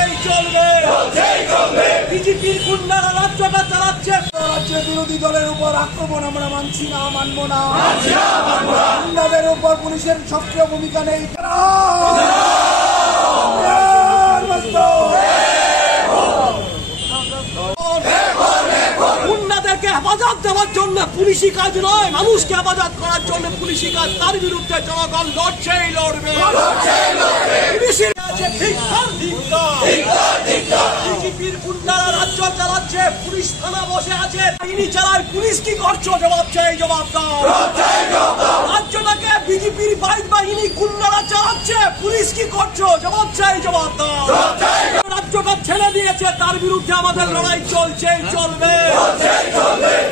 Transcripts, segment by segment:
চলছেই চলবে। বিজেপির গুন্ডারা রাজ্যটা চালাচ্ছে। রাজ্যের বিরোধী দলের উপর আক্রমণ আমরা মানছি না, মানব না। গুন্ডাদের উপর পুলিশের সক্রিয় ভূমিকা নেই। গুন্ডাদেরকে হেফাজত দেওয়ার জন্য পুলিশি কাজ নয়, মানুষকে হেফাজত করার জন্য পুলিশি কাজ। তার বিরুদ্ধে জনগণ লড়ছেই লড়বে। পুলিশের কাছে বিজেপির গুন্ডারা রাজ্য চালাচ্ছে, পুলিশ থানা বসে আছে, বাহিনী চালায়। পুলিশ কি করছো? জবাব চাই, জবাব দাও। রাজ্যটাকে বিজেপির বাইক বাহিনী গুন্ডারা চালাচ্ছে, পুলিশ কি করছো? জবাব চাই, জবাব দাও। রাজ্যটা ছেড়ে দিয়েছে, তার বিরুদ্ধে আমাদের লড়াই চলছেই চলবে।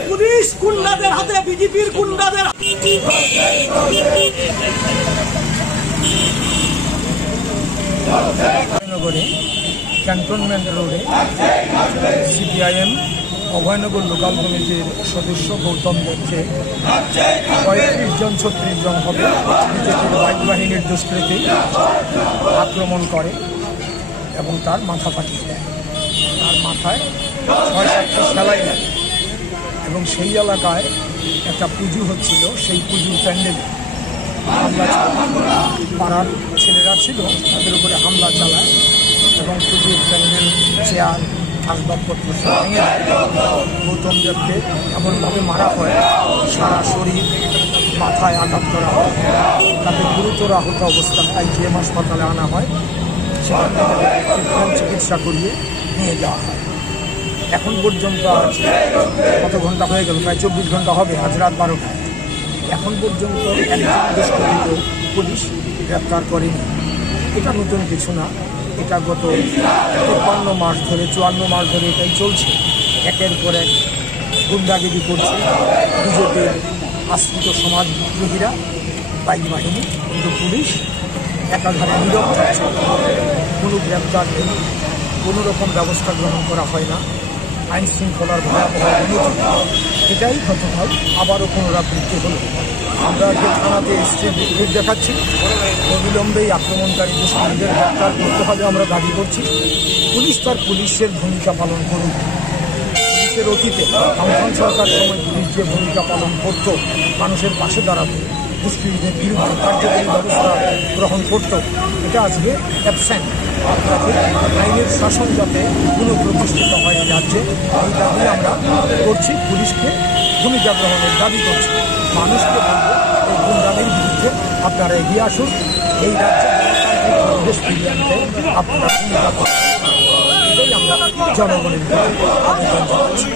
পুলিশ গুন্ডাদের হাতে, বিজেপির গুন্ডাদের অভয়নগরে ক্যান্টনমেন্ট রোডে সিপিআইএম অভয়নগর লোকাল কমিটির সদস্য গৌতম দেবকে ৩৫ জন ৩৬ জন হবে বিজেপির বাইক বাহিনীর দুষ্কৃতী আক্রমণ করে এবং তার মাথা ফাটিয়ে দেয়। তার মাথায় ৬-৭টি সেলাই দেয় এবং সেই এলাকায় একটা পুজো হচ্ছিল, সেই পুজোর প্যান্ডেলে হামলা চালায়। পাড়ার ছেলেরা ছিল, তাদের উপরে হামলা চালায় এবং পুজোর প্যান্ডেল, চেয়ার, আসবাবপত্র ভেঙে দেয়। গৌতম দেবকে এমনভাবে মারা হয়, সারা শরীর মাথায় আঘাত করা হয়। তাকে গুরুতর আহত অবস্থায় আইজিএম হাসপাতালে আনা হয়। সেখান থেকে ট্রিটমেন্ট চিকিৎসা করিয়ে নিয়ে যাওয়া হয়। এখন পর্যন্ত আজ কত ঘন্টা হয়ে গেল? প্রায় ২৪ ঘন্টা হবে, আজ রাত ১২টায়। এখন পর্যন্ত একজন দুষ্কৃতীকে পুলিশ গ্রেপ্তার করেনি। এটা নতুন কিছু না, এটা গত ৫৩ মাস ধরে, ৫৪ মাস ধরে এটাই চলছে। একের পর এক গুন্ডাগিরি করছে বিজেপির আশ্রিত সমাজবিরোধীরা, বাইক বাহিনী। কিন্তু পুলিশ একাধারে নীরব থাকছে, কোনো গ্রেপ্তার নেই, কোনো রকম ব্যবস্থা গ্রহণ করা হয় না। আইন শৃঙ্খলার ভয়াবহ অবনতি, এটাই গতকাল আবারও পুনরাবৃত্তি হলো। আমরা যে থানাতে এসছি, রিপোর্ট দেখাচ্ছি, অবিলম্বেই আক্রমণকারী দুষ্কৃতীদের গ্রেপ্তার করতে হবে আমরা দাবি করছি। পুলিশ তার পুলিশের ভূমিকা পালন করুক। পুলিশের অতীতে আমফান সরকার সময় পুলিশ যে ভূমিকা পালন করত, মানুষের পাশে দাঁড়াতো, দুষ্কৃতীদের বিরুদ্ধে কার্যকরী ব্যবস্থা গ্রহণ করত, এটা আজকে অ্যাবসেন্ট। আইনের শাসন যাতে পুনঃপ্রতিষ্ঠিত হয় রাজ্যে, এই দাবি আমরা করছি। পুলিশকে ভূমিকা গ্রহণের দাবি করছি। মানুষকে বলবো, এই গুন্ডামির বিরুদ্ধে আপনারা এগিয়ে আসুন। এই রাজ্যে গণতান্ত্রিক পরিবেশ ফিরিয়ে আনতে আপনারা ভূমিকা পালন, এটাই আমরা জনগণের আবেদন জানাচ্ছি।